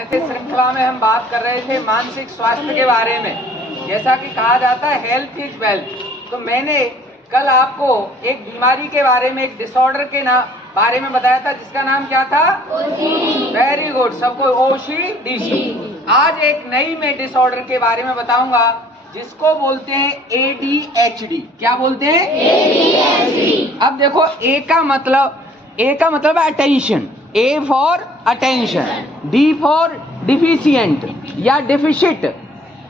जैसे श्रृंखला में हम बात कर रहे थे मानसिक स्वास्थ्य के बारे में, जैसा कि कहा जाता है हेल्थ इज वेल्थ। तो मैंने कल आपको एक बीमारी के बारे में, एक डिसऑर्डर के बारे में बताया था, जिसका नाम क्या था? वेरी गुड, सबको OCD। आज एक नई मैं डिसऑर्डर के बारे में बताऊंगा जिसको बोलते हैं ADHD। क्या बोलते हैं? ADHD। अब देखो, ए का मतलब है attention, A for attention, D for deficient या डिफिशिट,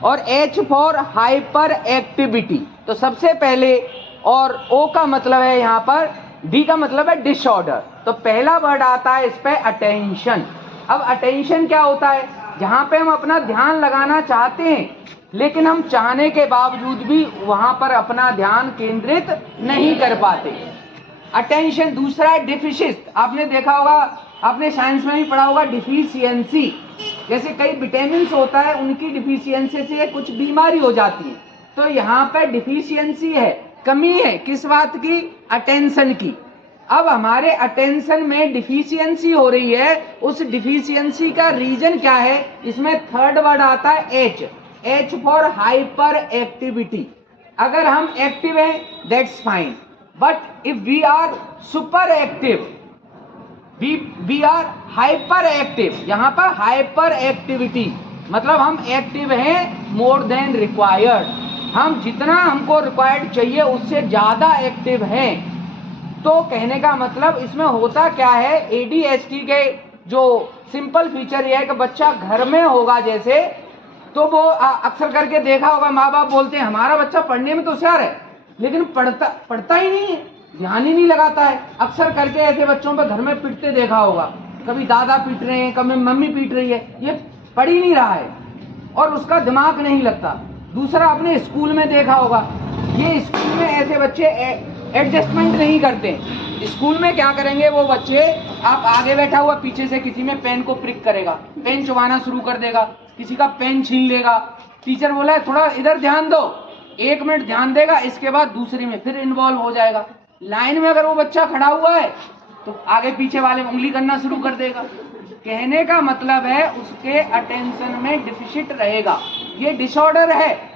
और H फॉर हाइपर एक्टिविटी। तो सबसे पहले, और O का मतलब है यहाँ पर, D का मतलब है डिसऑर्डर। तो पहला वर्ड आता है इस पे अटेंशन। अब अटेंशन क्या होता है? जहाँ पे हम अपना ध्यान लगाना चाहते हैं लेकिन हम चाहने के बावजूद भी वहां पर अपना ध्यान केंद्रित नहीं कर पाते, अटेंशन। दूसरा है डिफिशिट। आपने देखा होगा, आपने साइंस में भी पढ़ा होगा, डिफिशियंसी। जैसे कई विटामिन होता है, उनकी डिफिशियंसी से कुछ बीमारी हो जाती है। तो यहाँ पे डिफिशियंसी है, कमी है, किस बात की? अटेंशन की। अब हमारे अटेंशन में डिफिशियंसी हो रही है, उस डिफिशियंसी का रीजन क्या है? इसमें थर्ड वर्ड आता है H फॉर हाइपर एक्टिविटी। अगर हम एक्टिव हैं that's fine, but if we are super active, we are hyper active. यहाँ पर हाइपर एक्टिविटी मतलब हम एक्टिव हैं मोर देन रिक्वायर्ड, हम जितना हमको रिक्वायर्ड चाहिए उससे ज्यादा एक्टिव हैं। तो कहने का मतलब इसमें होता क्या है, ADHD के जो सिंपल फीचर ये है कि बच्चा घर में होगा जैसे, तो वो अक्सर करके देखा होगा, माँ बाप बोलते हैं हमारा बच्चा पढ़ने में तो होशियार है लेकिन पढ़ता ही नहीं है, ध्यान ही नहीं लगाता है। अक्सर करके ऐसे बच्चों पर घर में पिटते देखा होगा, कभी दादा पीट रहे हैं, कभी मम्मी पीट रही है, ये पढ़ ही नहीं रहा है और उसका दिमाग नहीं लगता। दूसरा, आपने स्कूल में देखा होगा, ये स्कूल में ऐसे बच्चे एडजस्टमेंट नहीं करते। स्कूल में क्या करेंगे वो बच्चे, आप आगे बैठा हुआ पीछे से किसी में पेन को प्रिक करेगा, पेन चुबाना शुरू कर देगा, किसी का पेन छीन लेगा। टीचर बोला है थोड़ा इधर ध्यान दो, 1 मिनट ध्यान देगा, इसके बाद दूसरी में फिर इन्वॉल्व हो जाएगा। लाइन में अगर वो बच्चा खड़ा हुआ है तो आगे पीछे वाले उंगली करना शुरू कर देगा। कहने का मतलब है उसके अटेंशन में डिफिशिट रहेगा, ये डिसऑर्डर है।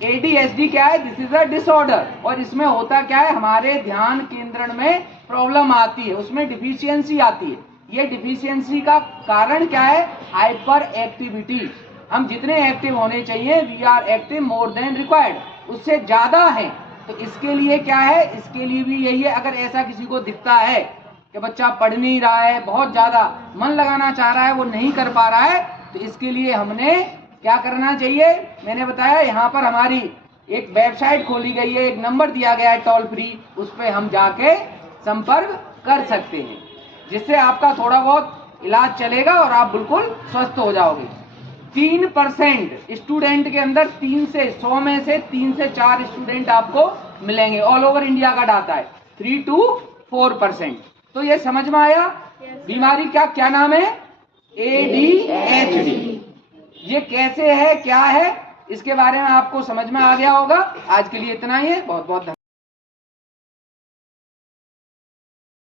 ADHD क्या है? This is a disorder. और इसमें होता क्या है, हमारे ध्यान केंद्रण में प्रॉब्लम आती है, उसमें डिफिशियंसी आती है। ये डिफिशियंसी का कारण क्या है? Hyper activity. हम जितने एक्टिव होने चाहिए, we are active more than required, उससे ज्यादा है। तो इसके लिए क्या है? इसके लिए भी यही है, अगर ऐसा किसी को दिखता है कि बच्चा पढ़ नहीं रहा है, बहुत ज्यादा मन लगाना चाह रहा है, वो नहीं कर पा रहा है, तो इसके लिए हमने क्या करना चाहिए? मैंने बताया, यहाँ पर हमारी एक वेबसाइट खोली गई है, एक नंबर दिया गया है टोल फ्री, उस पर हम जाके संपर्क कर सकते हैं, जिससे आपका थोड़ा बहुत इलाज चलेगा और आप बिल्कुल स्वस्थ हो जाओगे। 3% स्टूडेंट के अंदर 100 में से 3 से 4 स्टूडेंट आपको मिलेंगे। ऑल ओवर इंडिया का डाटा है, 3 to 4%। तो ये समझ में आया? बीमारी क्या नाम है? ADHD। ये कैसे है, क्या है, इसके बारे में आपको समझ में आ गया होगा। आज के लिए इतना ही है, बहुत बहुत धन्यवाद।